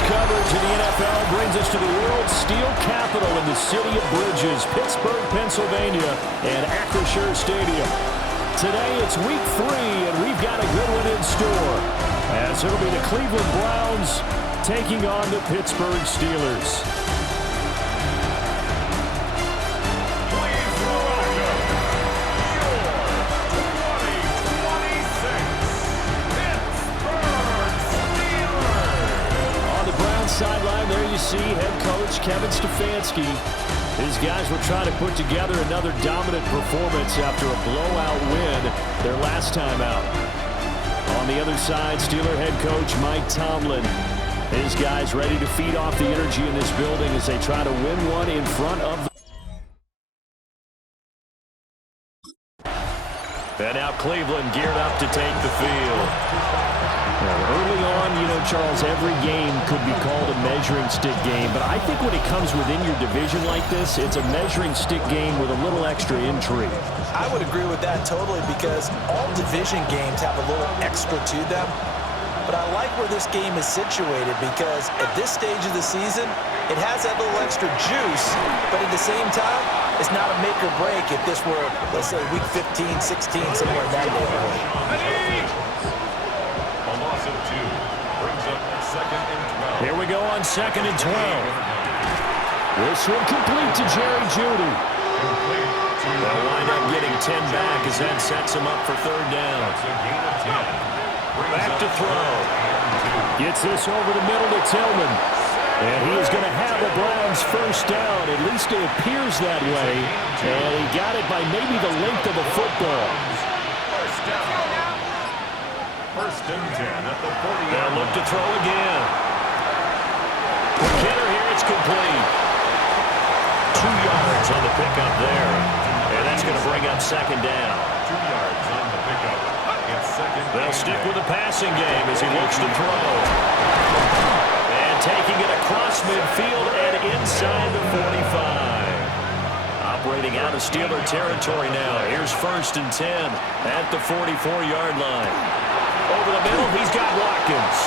This coverage of the NFL brings us to the world's steel capital in the city of bridges, Pittsburgh, Pennsylvania, and Acrisure Stadium. Today it's week 3, and we've got a good one in store, as it'll be the Cleveland Browns taking on the Pittsburgh Steelers. Sideline, there you see head coach Kevin Stefanski. His guys were trying to put together another dominant performance after a blowout win their last time out. On the other side, Steeler head coach Mike Tomlin. His guys ready to feed off the energy in this building as they try to win one in front of the... And now Cleveland geared up to take the field. Early on, Charles, every game could be called a measuring stick game, but I think when it comes within your division like this, it's a measuring stick game with a little extra intrigue. I would agree with that totally, because all division games have a little extra to them. But I like where this game is situated, because at this stage of the season, it has that little extra juice, but at the same time, it's not a make or break if this were, let's say, week 15, 16, somewhere in that neighborhood. Here we go on 2nd and 12. This one complete to Jerry Jeudy. They'll wind up getting 10 back as that sets him up for 3rd down. Back to throw. Gets this over the middle to Tillman. And he is going to have the Browns 1st down. At least it appears that way. And he got it by maybe the length of a football. 1st and 10 at the 40. They'll look to throw again. Hitter here, it's complete. 2 yards on the pickup there. And that's going to bring up 2nd down. 2 yards on the pickup. It's 2nd. They'll stick with the passing game as he looks to throw. And taking it across midfield and inside the 45. Operating out of Steeler territory now. Here's 1st and 10 at the 44-yard line. Over the middle, he's got Watkins.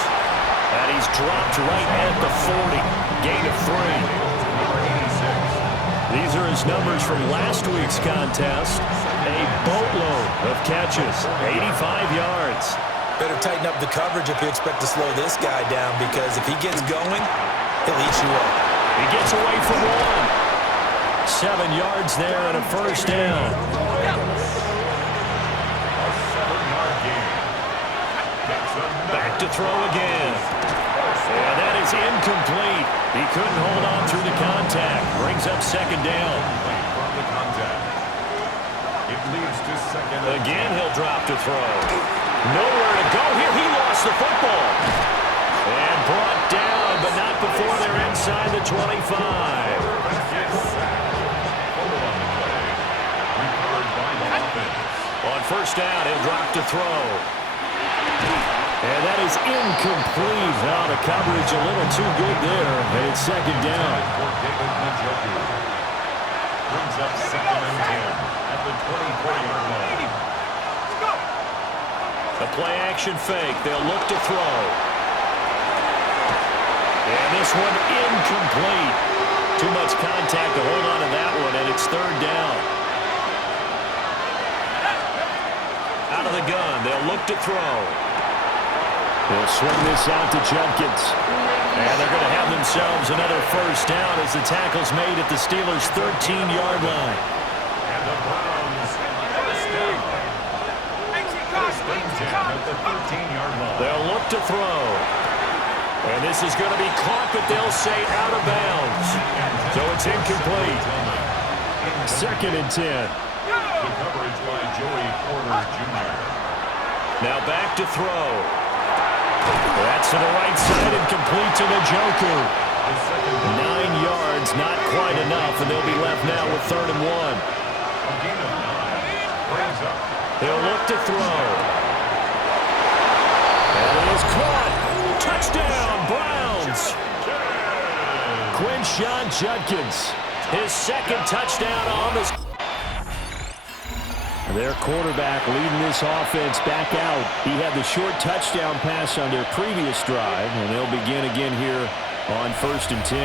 And he's dropped right at the 40. Gain of 3. These are his numbers from last week's contest. A boatload of catches. 85 yards. Better tighten up the coverage if you expect to slow this guy down, because if he gets going, he'll eat you up. He gets away from 1. 7 yards there and a 1st down. Back to throw again. And that is incomplete. He couldn't hold on through the contact. Brings up 2nd down. From the contact. It leads to 2nd. Again, he'll drop to throw. Nowhere to go here. He lost the football. And brought down, but not before they're inside the 25. On 1st down, he'll drop to throw. And that is incomplete. Now the coverage a little too good there. And it's 2nd down. Brings up 2nd and 10 at the 24-yard line. The play action fake. They'll look to throw. And this one incomplete. Too much contact to hold on to that one, and it's 3rd down. Out of the gun. They'll look to throw. They'll swing this out to Judkins. And they're going to have themselves another 1st down as the tackle's made at the Steelers' 13-yard line. And the Browns 1st down. 1st and 10 at the 13-yard line. They'll look to throw. And this is going to be caught, but they'll say out of bounds. So it's incomplete. 2nd and 10. The coverage by Joey Porter Jr. Now back to throw. That's to the right side and complete to Njoku. 9 yards, not quite enough, and they'll be left now with 3rd and 1. A gain of 9. Brings up. They'll look to throw. And it is caught. Touchdown, Browns. Quinshon Judkins, his 2nd touchdown on the... Their quarterback leading this offense back out. He had the short touchdown pass on their previous drive, and they'll begin again here on 1st and 10.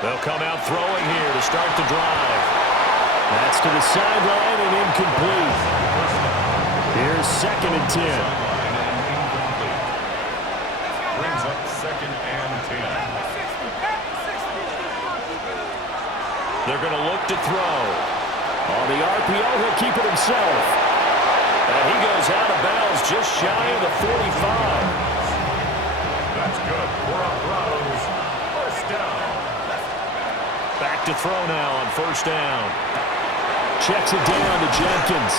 They'll come out throwing here to start the drive. That's to the sideline and incomplete. Here's 2nd and 10. Brings up 2nd and 10. They're going to look to throw. On the RPO, he'll keep it himself. And he goes out of bounds just shy of the 45. That's good for a Browns 1st down. Back to throw now on 1st down. Checks it down to Jenkins.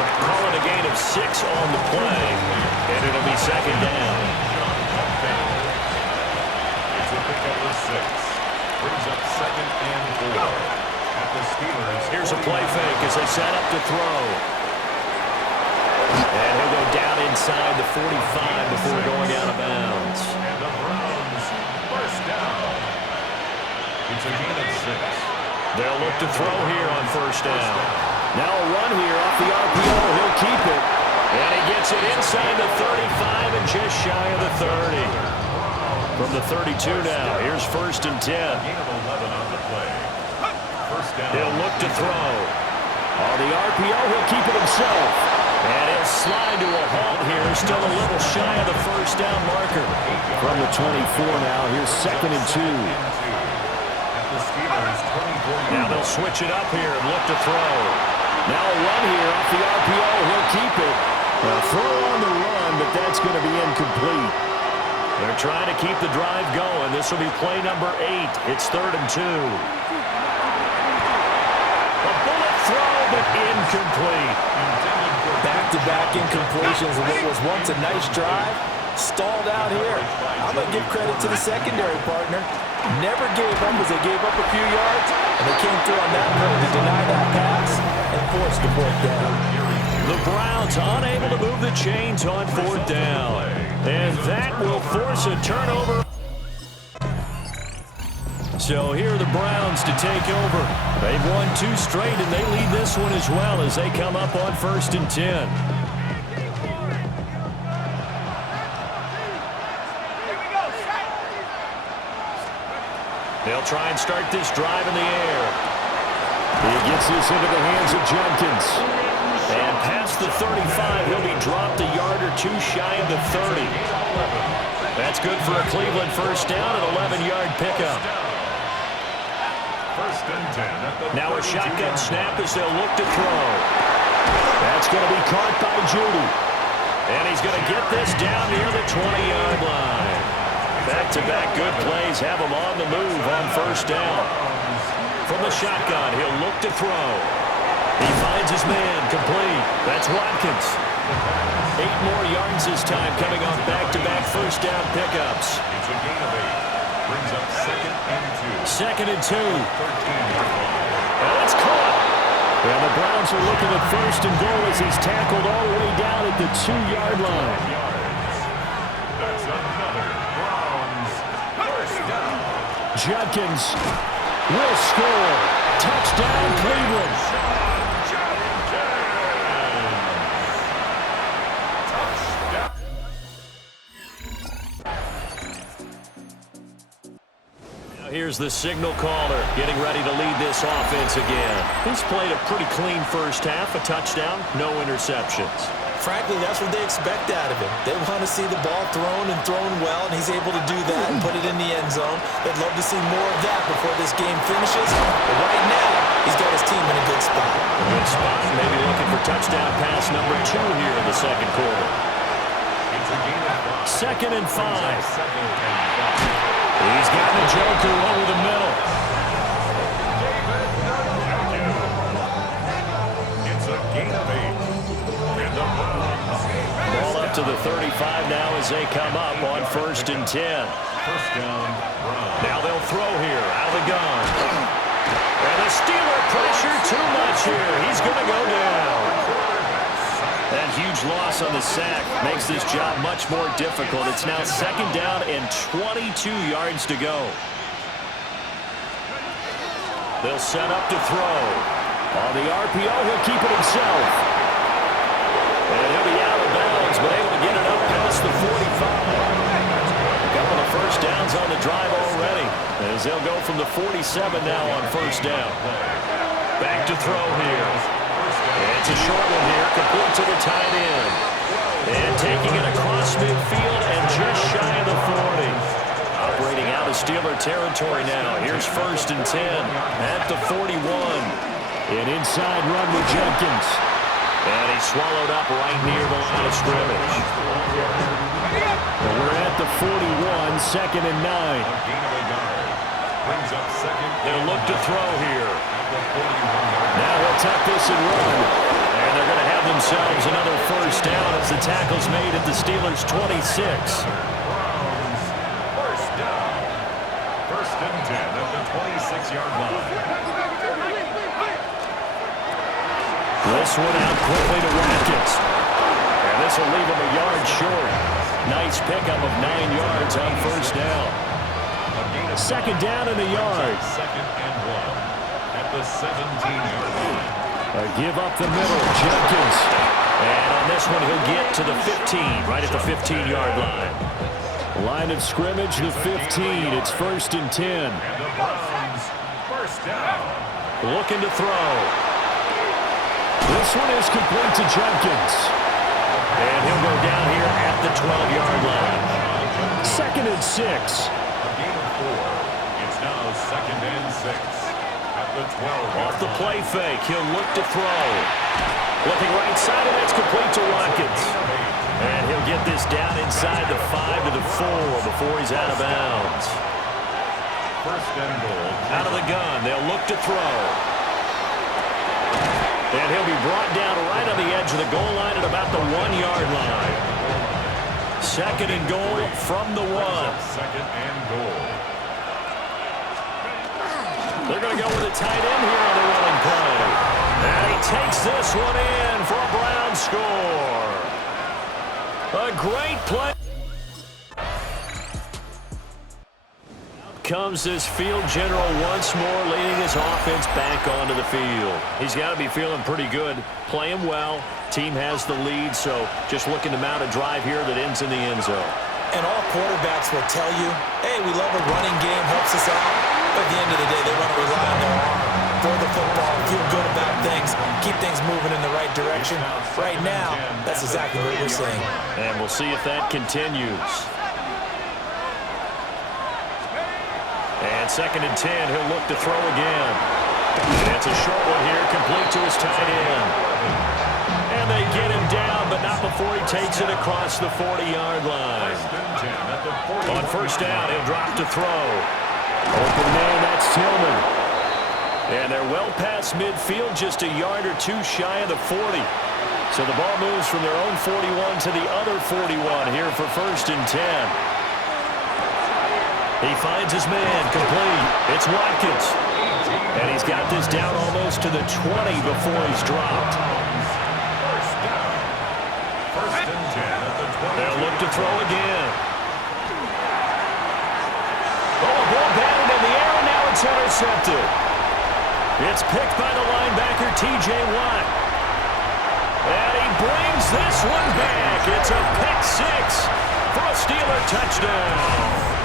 Calling a gain of 6 on the play. And it'll be 2nd down. It's a pickup of 6. Brings up 2nd and 4. At the Steelers. Here's a play fake as they set up to throw. And he'll go down inside the 45 before going out of bounds. And the Browns 1st down. It's a gain of 6. They'll look to throw here on 1st down. Now a run here off the RPO. He'll keep it. And he gets it inside the 35 and just shy of the 30. From the 32 now, here's 1st and 10. Gain of 11 on the play. 1st down. He'll look to throw. On the RPO, he'll keep it himself. And he'll slide to a halt here. Still a little shy of the 1st down marker. From the 24 now, here's 2nd and 2. Now they'll switch it up here and look to throw. Now a run here off the RPO. He'll keep it. A throw on the run, but that's going to be incomplete. They're trying to keep the drive going. This will be play number 8. It's 3rd and 2. A bullet throw, but incomplete. Back-to-back incompletions of what was once a nice drive. Stalled out here. I'm going to give credit to the secondary partner. Never gave up as they gave up a few yards, and they came through on that play to deny that pass and force the 4th down. The Browns unable to move the chains on 4th down. And that will force a turnover. So here are the Browns to take over. They've won 2 straight, and they lead this one as well as they come up on 1st and 10. They'll try and start this drive in the air. He gets this into the hands of Jenkins. And past the 35, he'll be dropped a yard or 2 shy of the 30. That's good for a Cleveland 1st down and 11-yard pickup. 1st and 10. Now a shotgun snap as they'll look to throw. That's going to be caught by Judy. And he's going to get this down near the 20-yard line. Back-to-back good plays have him on the move on 1st down. From the shotgun, he'll look to throw. He finds his man, complete. That's Watkins. 8 more yards this time coming off back-to-back 1st down pickups. It's a gain of 8. Brings up 2nd and 2. 2nd and 2. 13. And it's caught. And the Browns are looking at 1st and goal as he's tackled all the way down at the 2-yard line. That's another Browns 1st down. Jenkins will score. Touchdown, Cleveland. Here's the signal caller getting ready to lead this offense again. He's played a pretty clean 1st half, a touchdown, no interceptions. Frankly, that's what they expect out of him. They want to see the ball thrown and thrown well, and he's able to do that and put it in the end zone. They'd love to see more of that before this game finishes. But right now, he's got his team in a good spot. Good spot. Maybe looking for touchdown pass number 2 here in the 2nd quarter. 2nd and 5. He's got the Joker over the middle. It's a gain of 8. And the Browns. Ball up to the 35 now as they come up on 1st and 10. 1st down, Browns. Now they'll throw here out of the gun. And the Steeler pressure too much here. He's going to go down. That huge loss on the sack makes this job much more difficult. It's now 2nd down and 22 yards to go. They'll set up to throw. On the RPO, he'll keep it himself. And he'll be out of bounds, but able to get it up past the 45. A couple of first downs on the drive already, as they'll go from the 47 now on 1st down. Back to throw here. It's a short one here, complete to the tight end. And taking it across midfield and just shy of the 40. Operating out of Steeler territory now. Here's 1st and 10 at the 41. An inside run with Jenkins. And he's swallowed up right near the line of scrimmage. And we're at the 41, 2nd and 9. They'll look to throw here. Now he'll tuck this and run. And they're going to have themselves another 1st down as the tackle's made at the Steelers' 26. 1st down. 1st and 10 at the 26-yard line. This one out quickly to Watkins. And this will leave him a yard short. Nice pickup of 9 yards on 1st down. 2nd down and a yard. 2nd and 1 at the 17-yard line. A give up the middle, Jenkins. And on this one, he'll get to the 15, right at the 15-yard line. Line of scrimmage, the 15. It's 1st and 10. And the Browns, 1st down. Looking to throw. This one is complete to Jenkins. And he'll go down here at the 12-yard line. 2nd and 6. A gain of 4. It's now 2nd and 6 at the 12. Off the play fake, he'll look to throw. Looking right side, and that's complete to Watkins. And he'll get this down inside the 5 to the 4 before he's out of bounds. 1st and goal. Out of the gun, they'll look to throw. And he'll be brought down right on the edge of the goal line at about the 1-yard line. 2nd and goal from the 1. 2nd and goal. They're going to go with a tight end here on the running play. And he takes this one in for a Brown score. A great play. Comes this field general once more, leading his offense back onto the field. He's got to be feeling pretty good, playing well. Team has the lead, so just looking to mount a drive here that ends in the end zone. And all quarterbacks will tell you, hey, we love a running game, helps us out. But at the end of the day, they want to rely on their arm, throw the football, feel good about things, keep things moving in the right direction. Right now, that's exactly what we're seeing. And we'll see if that continues. And 2nd and 10, he'll look to throw again. And it's a short one here, complete to his tight end. And they get him down, but not before he takes it across the 40-yard line. On 1st down, he'll drop to throw. Open man, that's Tillman. And they're well past midfield, just a yard or two shy of the 40. So the ball moves from their own 41 to the other 41 here for 1st and 10. He finds his man, complete. It's Watkins. And he's got this down almost to the 20 before he's dropped. 1st and 10 at the 20. They'll look to throw again. Oh, a ball batted in the air, and now it's intercepted. It's picked by the linebacker, T.J. Watt. And he brings this one back. It's a pick 6 for a Steeler touchdown.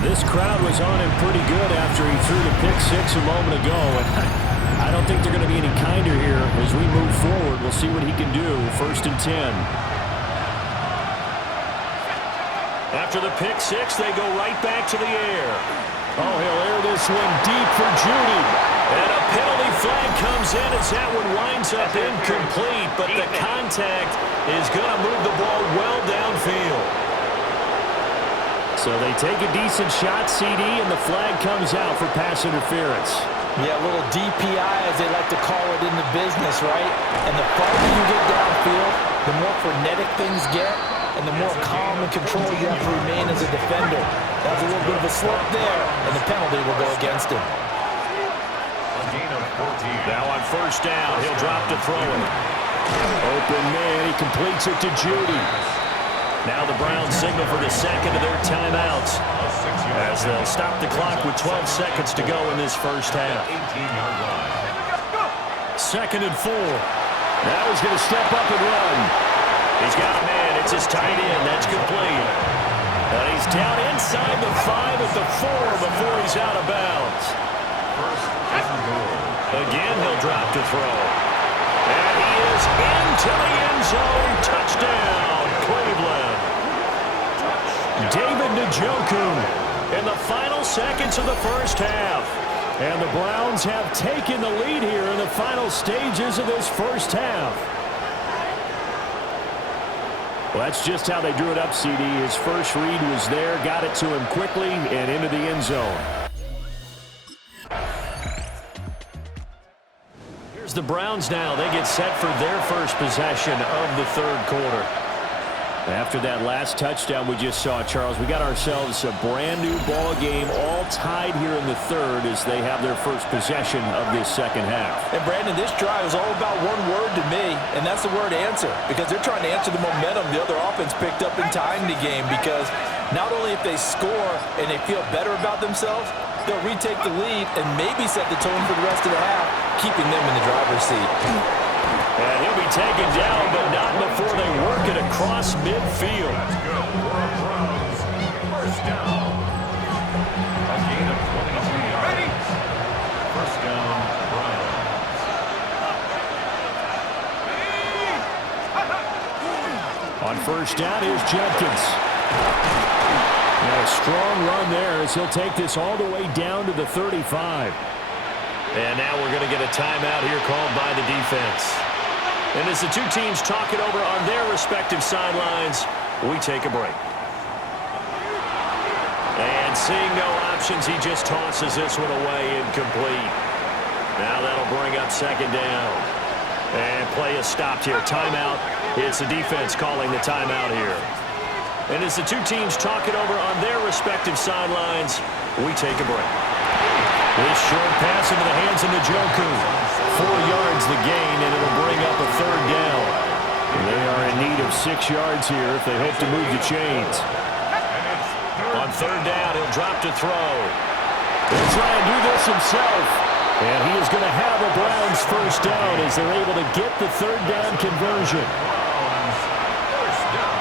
This crowd was on him pretty good after he threw the pick 6 a moment ago. And I don't think they're going to be any kinder here as we move forward. We'll see what he can do. 1st and 10. After the pick 6, they go right back to the air. Oh, he'll air this one deep for Judy. And a penalty flag comes in as that one winds up incomplete. But the contact is going to move the ball well downfield. So they take a decent shot, CD, and the flag comes out for pass interference. Yeah, a little DPI, as they like to call it in the business, right? And the farther you get downfield, the more frenetic things get, and the more calm and control you have to remain as a defender. That was a little bit of a slip there, and the penalty will go against him. A gain of 4 Now on first down, he'll drop to throw it. Open man, he completes it to Judy. Now the Browns signal for the second of their timeouts as they'll stop the clock with 12 seconds to go in this first half. 18-yard line. 2nd and 4. Now he's going to step up and run. He's got a man. It's his tight end. That's complete. And he's down inside the 5 at the 4 before he's out of bounds. First and goal. Again, he'll drop to throw. And he is into the end zone. Touchdown, Cleveland. David Njoku in the final seconds of the first half. And the Browns have taken the lead here in the final stages of this first half. Well, that's just how they drew it up, CD. His first read was there, got it to him quickly, and into the end zone. Here's the Browns now. They get set for their first possession of the third quarter. After that last touchdown we just saw, Charles, we got ourselves a brand-new ball game, all tied here in the third as they have their first possession of this second half. And, Brandon, this drive is all about one word to me, and that's the word answer, because they're trying to answer the momentum the other offense picked up in tying the game, because not only if they score and they feel better about themselves, they'll retake the lead and maybe set the tone for the rest of the half, keeping them in the driver's seat. And he'll be taken down, but not before they work it across midfield. Let's go for our Browns. First down. A gain of 22 yards. Ready? First down, Browns. On first down, here's Jenkins. And a strong run there as he'll take this all the way down to the 35. And now we're going to get a timeout here called by the defense. And as the two teams talk it over on their respective sidelines, we take a break. And seeing no options, he just tosses this one away incomplete. Now that'll bring up second down. And play is stopped here. Timeout. It's the defense calling the timeout here. And as the two teams talk it over on their respective sidelines, we take a break. This short pass into the hands of Njoku. 4 yards the gain, and it'll bring up a third down. They are in need of 6 yards here if they hope to move the chains. On third down, he'll drop to throw. He'll try and do this himself. And he is going to have a Browns first down as they're able to get the third down conversion. Browns. First down.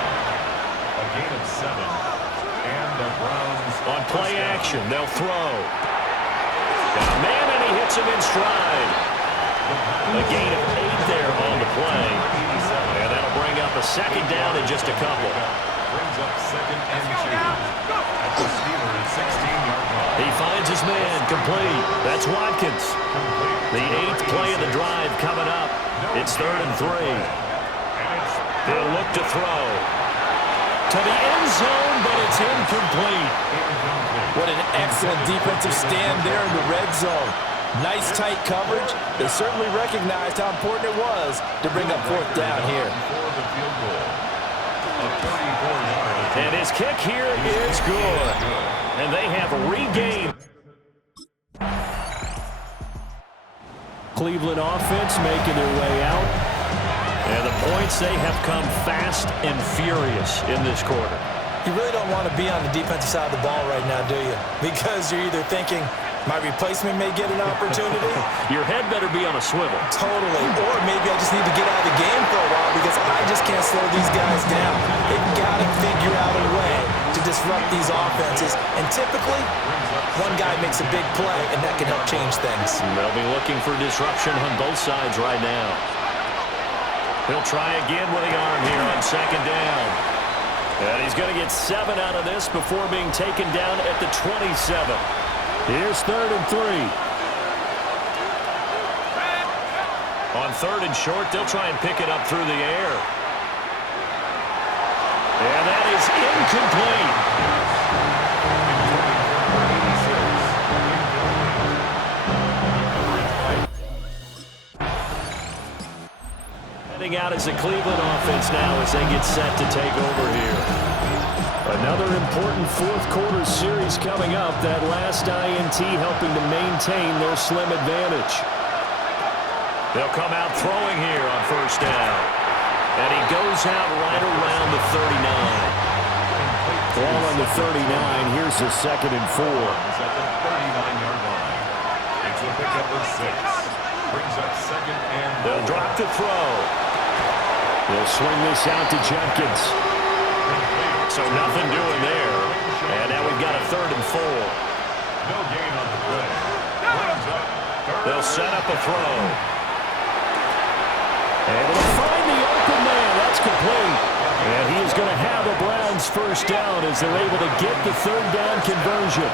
A gain of 7. And the Browns. On play action, they'll throw. Got a man, and he hits him in stride. A gain of 8 there on the play. And that'll bring up a second down in just a couple. Brings up second and 2. At the Steelers' 16-yard line. He finds his man, complete. That's Watkins. The 8th play of the drive coming up. It's 3rd and 3. They'll look to throw. To the end zone, but it's incomplete. What an excellent defensive stand there in the red zone. Nice tight coverage. They certainly recognized how important it was to bring up fourth down here. And his kick here is good. And they have regained. Cleveland offense making their way out. And the points, they have come fast and furious in this quarter. You really don't want to be on the defensive side of the ball right now, do you? Because you're either thinking, my replacement may get an opportunity. Your head better be on a swivel. Totally. Or maybe I just need to get out of the game for a while because I just can't slow these guys down. They've got to figure out a way to disrupt these offenses. And typically, one guy makes a big play, and that can help change things. They'll be looking for disruption on both sides right now. He'll try again with the arm here on second down. And he's going to get 7 out of this before being taken down at the 27. Here's 3rd and 3. On 3rd and short, they'll try and pick it up through the air. And that is incomplete. Heading out as the Cleveland offense now as they get set to take over here. Another important fourth quarter series coming up. That last INT helping to maintain their slim advantage. They'll come out throwing here on first down. And he goes out right around the 39. Ball on the 39. Here's the 2nd and 4. At the 39-yard line. It's a pickup of 6. Brings up 2nd and 4. They'll drop to throw. They'll swing this out to Jenkins. So nothing doing there. And now we've got a 3rd and 4. No gain on the play. Brings up 3rd. They'll set up a throw. Able to find the open man. That's complete. And he is going to have the Browns first down as they're able to get the 3rd down conversion.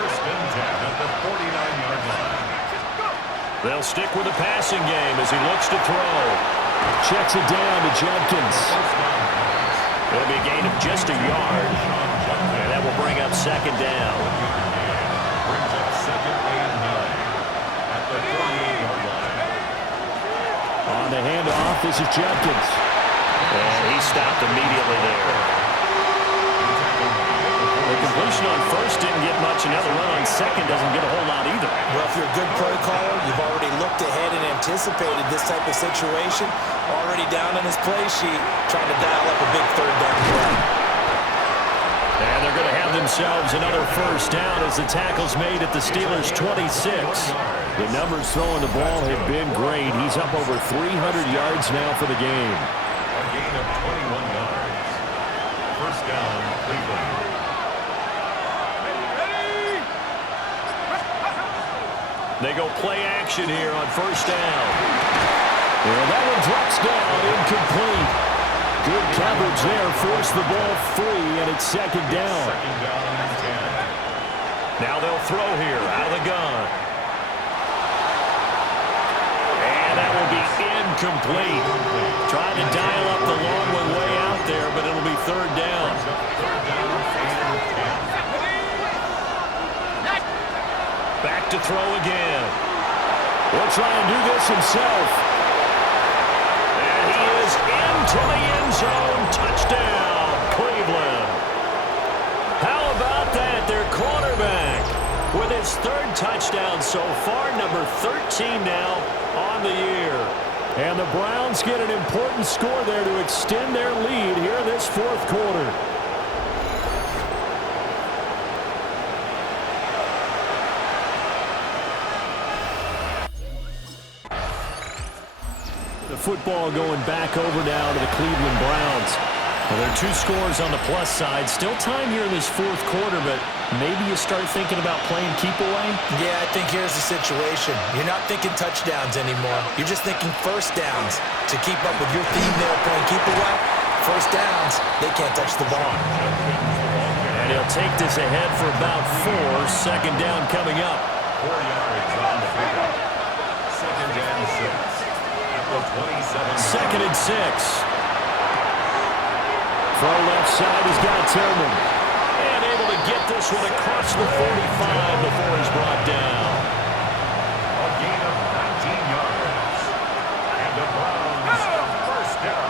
1st and 10 at the 49-yard line. They'll stick with the passing game as he looks to throw. Checks it down to Jenkins. It'll be a gain of just a yard. And that will bring up 2nd down. Brings up 2nd and 9 at the 48-yard line. On the handoff, this is Jenkins. And he stopped immediately there. The completion on first didn't get much. Another run on second doesn't get a whole lot either. Well, if you're a good play caller, you've already looked ahead and anticipated this type of situation. Already down on his play sheet, trying to dial up a big 3rd down play. And they're going to have themselves another first down as the tackle's made at the Steelers' 26. The numbers throwing the ball have been great. He's up over 300 yards now for the game. A gain of 21 yards. First down, Cleveland. They go play action here on first down. And that one drops down, incomplete. Good coverage there, forced the ball free, and it's 2nd down. 2nd down and 10. Now they'll throw here out of the gun. And that will be incomplete. Trying to dial up the long one way out there, but it'll be 3rd down. 3rd down and 10. Back to throw again. He'll try and do this himself. And he is into the end zone. Touchdown, Cleveland. How about that? Their quarterback with his 3rd touchdown so far, number 13 now on the year. And the Browns get an important score there to extend their lead here in this 4th quarter. Football going back over now to the Cleveland Browns. Well, there are 2 scores on the plus side. Still time here in this 4th quarter, but maybe you start thinking about playing keep away? Yeah, I think here's the situation. You're not thinking touchdowns anymore. You're just thinking first downs to keep up with your theme there playing keep away. First downs, they can't touch the ball. And he'll take this ahead for about 4. 2nd down coming up. 4 yards on the pickup. 2nd and 6. 2nd and 6. Throw left side, he's got Tillman. And able to get this one across the 45 before he's brought down. A gain of 19 yards. And the Browns first down.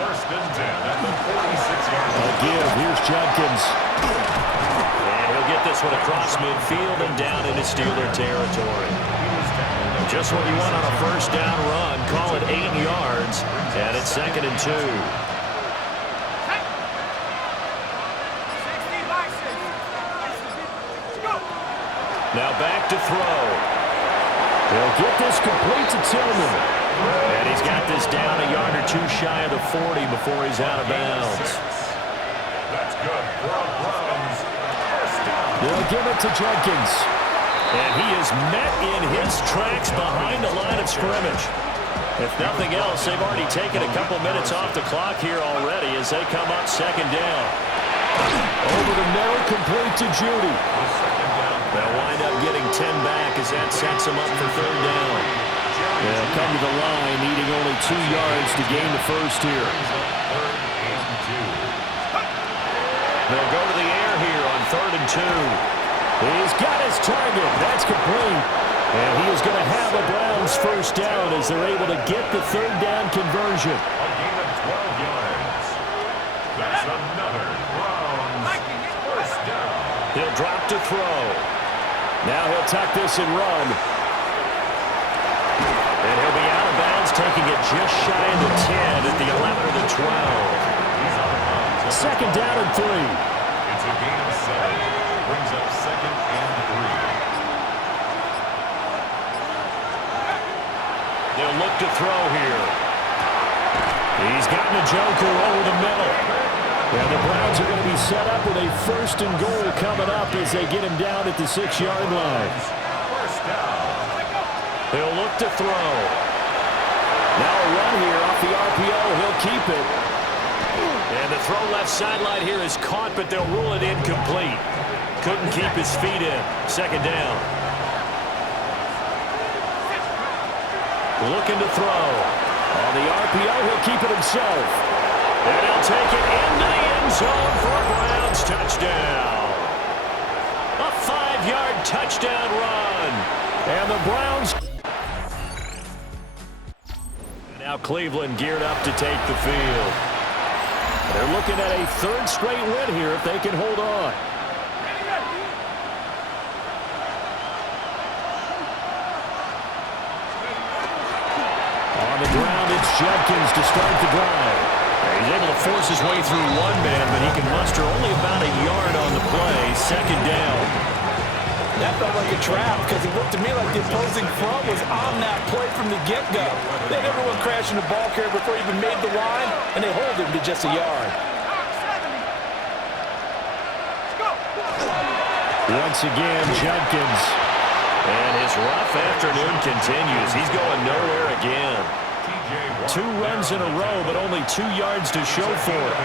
1st and 10 at the 46-yard line. A give, here's Jenkins. And he'll get this one across midfield and down into Steeler territory. Just what you want on a first down run. Call it 8 yards. And it's 2nd and 2. Now back to throw. They'll get this complete to Tillman. And he's got this down a yard or 2 shy of the 40 before he's out of bounds. That's good for a Browns first down. They'll give it to Jenkins. And he is met in his tracks behind the line of scrimmage. If nothing else, they've already taken a couple minutes off the clock here already as they come up 2nd down. Over the middle, complete to Judy. They'll wind up getting 10 back as that sets them up for 3rd down. They'll come to the line, needing only 2 yards to gain the first here. They'll go to the air here on 3rd and 2. He's got his target. That's complete. And he is going to have the Browns first down as they're able to get the 3rd down conversion. A gain of 12 yards. That's another Browns first down. He'll drop to throw. Now he'll tuck this and run. it just shy of the 10 at the 11 or the 12. Second down and 3. It's a gain of 7. Brings up second and 3. They'll look to throw here. He's got Njoku over the middle. And the Browns are going to be set up with a 1st and goal coming up as they get him down at the 6-yard line. First down. He'll look to throw. Now a run here off the RPO. He'll keep it. And the throw left sideline here is caught, but they'll rule it incomplete. Couldn't keep his feet in. Second down. Looking to throw. On the RPO, he'll keep it himself. And he'll take it into the end zone for a Browns touchdown. A 5-yard touchdown run. And the Browns. Now Cleveland geared up to take the field. They're looking at a 3rd straight win here if they can hold on. On the ground, it's Judkins to start the drive. He's able to force his way through one man, but he can muster only about a yard on the play. Second down. That felt like a trap because it looked to me like the opposing front was on that play from the get-go. They never went crashing the ball carrier before he even made the line, and they hold him to just a yard. Once again, Judkins. And his rough afternoon continues. He's going nowhere again. 2 runs in a row, but only 2 yards to show for it.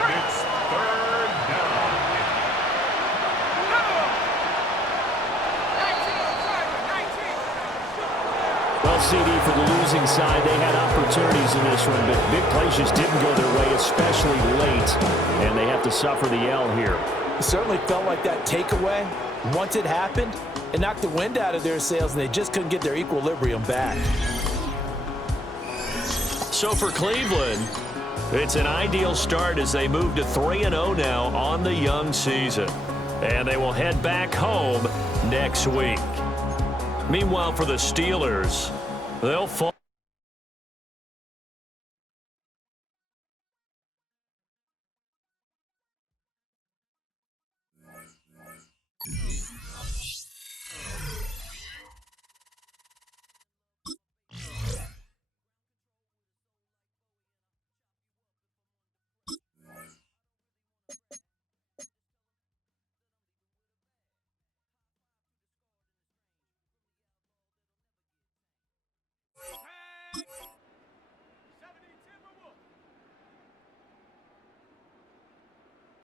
And it's 3rd down. Well, CD, for the losing side, they had opportunities in this one, but big plays just didn't go their way, especially late, and they have to suffer the L here. It certainly felt like that takeaway, once it happened, it knocked the wind out of their sails, and they just couldn't get their equilibrium back. So for Cleveland, it's an ideal start as they move to 3-0 now on the young season. And they will head back home next week. Meanwhile, for the Steelers, they'll fall